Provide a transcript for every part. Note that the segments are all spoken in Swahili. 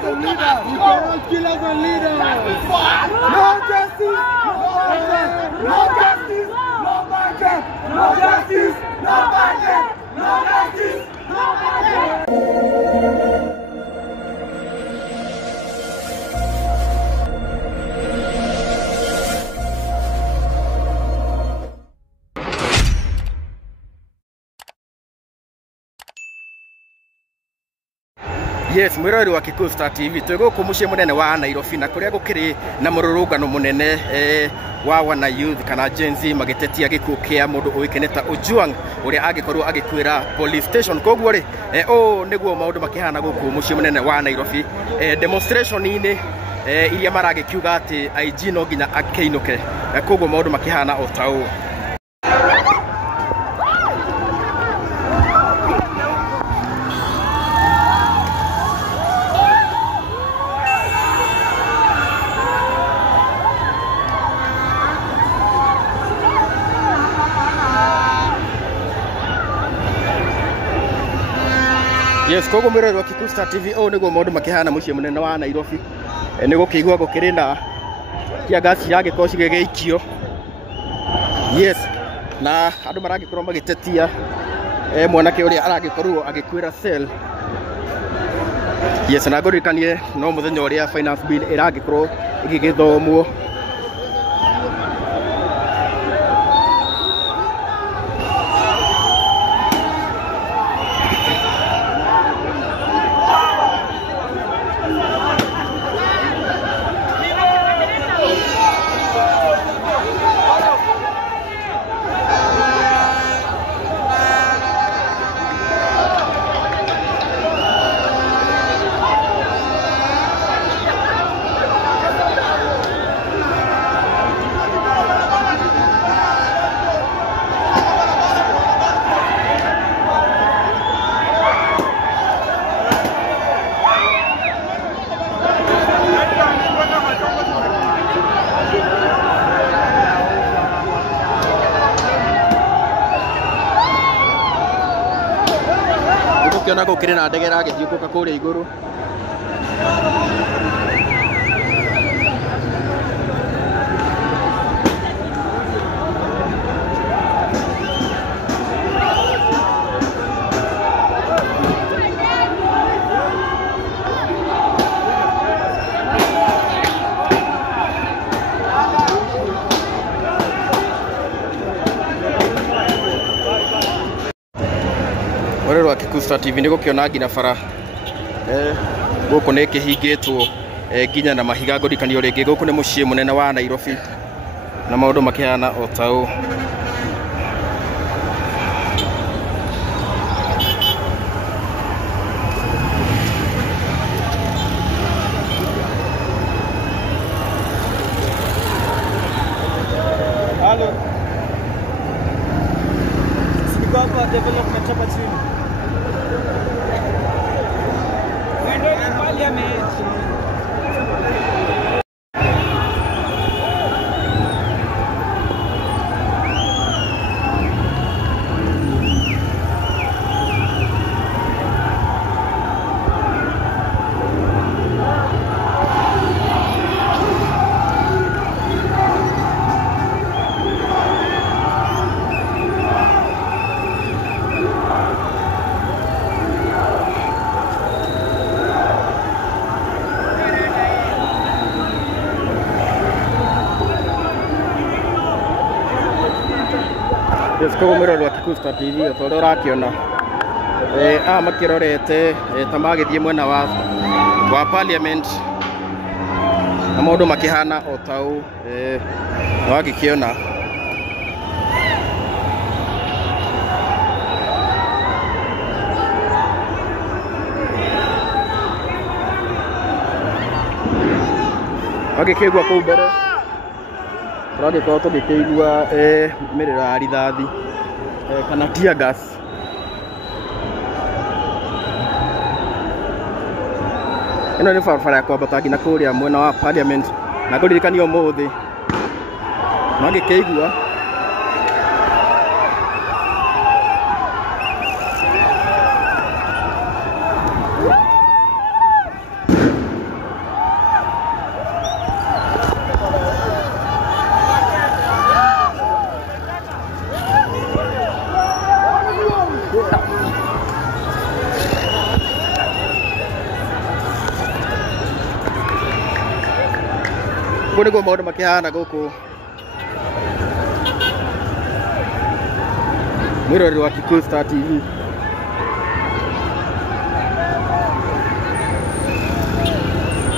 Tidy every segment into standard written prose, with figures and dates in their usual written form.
kill us and lead us. No justice, no justice, no budget, no justice, no budget, no justice, no budget. Yes, mwirori wa Kikuyu Star TV twiguku mucii munene wa Nairobi na kuria gukiri na mururungano munene wa wana youth kana Gen Z magitetia gikuo kia mundu uikeneta Ojwang uria agikorwo agikwira police station koguo ri niguo maundu makihana guku mucii munene wa Nairobi demonstration ine iria maragikiuga ati IG no nginya akeinuke koguo maundu makihana o tau. Yes, koguo mwirori wa Kikuyu Star TV niguo maundu makihana mucii munene wa Nairobi nigukigwa gukiri na kia gasi ya gikoci gigeikio. Yes, na andu maragikorwo magitetia mwanake uria aragikorwo agikwira cell. Yes, na ngurikanie no muthenya uria finance bill iragikorwo igigithomwo. Kiona gukiri na ndege ragithiukuka kuria iguru. Mwirori wa Kikuyu Star TV nigukiona nginya bara guku ni kihingitwo nginya na mahiga ngurikanio ringi guku ni mucii munene wa Nairobi na maundu makihana o tau. Hello. Singapore development hapa chini. Wendo ni parliament. Yes, koguo mwirori wa Kikuyu Star TV uria urakiona makirorete ta magithie mwena wa parliament na maundu makihana o tau wagikiona agikigwa kuu mbere turagikorwo tugikigua miriro ya rithathi kana tear gas. Ino ni barabara ya kwambata nginya kuria mwena wa parliament na nguririkania umuthi magikigua Kone go maundu makihana guku mwirori wa Kikuyu Star TV.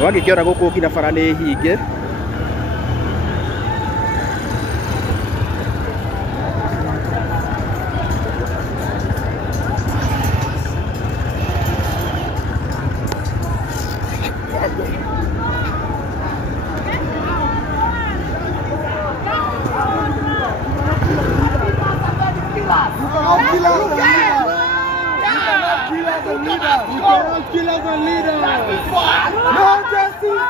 Wagikiona guku kina bara ni hinge. Killers and leaders. No justice,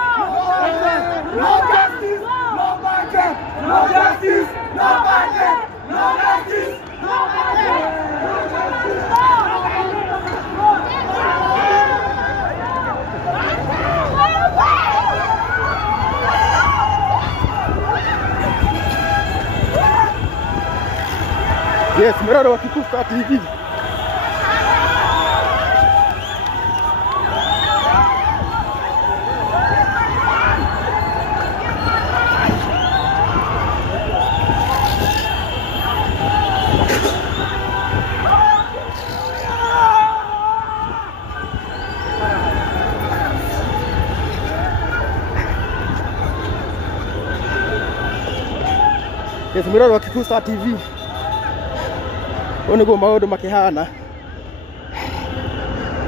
no justice, no budget. No justice, no budget. No justice, no budget. Yes, Mirado wa Kikuyu Star TV. Yes, Mirado wa Kikuyu Star TV. One go maundu makihana.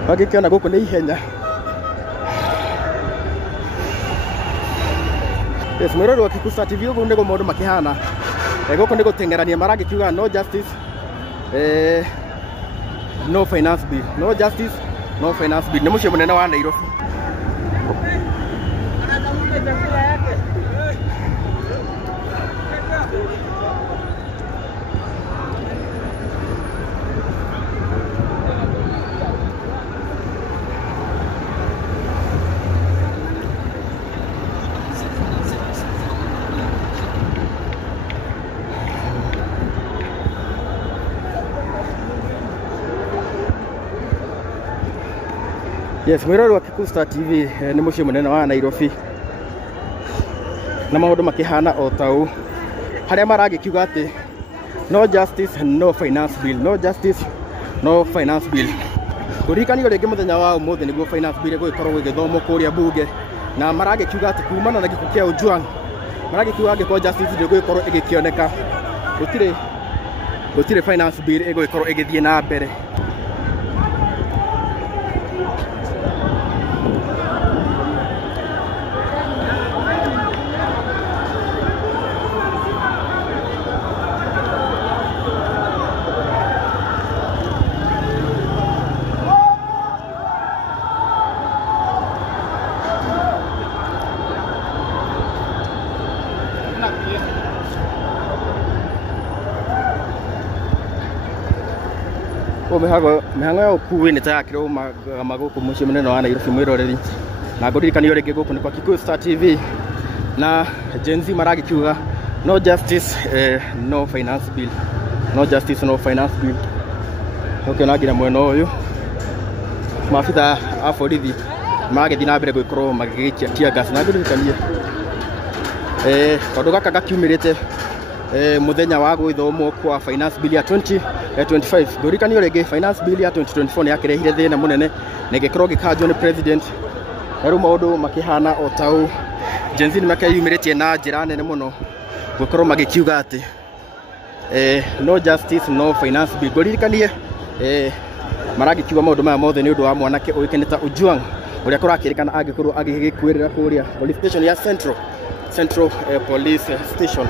Wagikiona guku ni ihenya. Yes, Mirado wa Kikuyu Star TV guku nego maundu makihana. Guku nego tengerania maragikiuga no justice, no finance bill. No justice, no finance bill. Ni mucio munene wa Nairobi. Yes, Mirado wa Kikuyu Star TV ni mucio munene wa Nairobi. Na maundu makihana o tau. Haria maragikiuga ati no justice, no finance bill. No justice, no finance bill. Kurikanio ringi muthenya wa umuthi niguo finance bill gugikorwo gigithomo kuria bunge. Na maragikiuga ati kumana na gikuũ kia Ojwang, maragikiuga angĩkorwo justice ndĩgũgĩkorwo ĩgĩkĩoneka, gũtirĩ finance bill ĩgũgĩkorwo ĩgĩthiĩ na mbere. Mihango ya ukui ni tayakirwo maguku mucio munene wa Nairobi mwiroreri. Na ngũririkanio ringi guku ni kwa Kikuyu Star TV. Na Gen Z maragikiuga no justice, no finance bill. No justice, no finance bill. Okay, na ngira mwena uyu maabitha a borithi magĩthiĩ na mbere gũkorwo magĩgĩikia tear gas. Na ngũririkanie kaũndũ gaka gakiumĩrĩte muthenya wa gwithomwo kwa finance bill ya 2025. Ngũrikanio ringi finance bill ya 2024 ni yakirehire thina munene na gikorwo gikanjwo ni president. Rĩu maundu makihana o tau. Gen Z makeyumĩrĩtie na njĩra nene muno gũkorwo magĩkiuga ati no justice, no finance bill. Ngũririkanie maragikiuga maundu maya mothe ni undu wa mwanake ũĩkaine ta Ojwang, uria kurakirikana angĩkorwo agĩgĩkuĩrĩra kuria police station ya Central Police Station.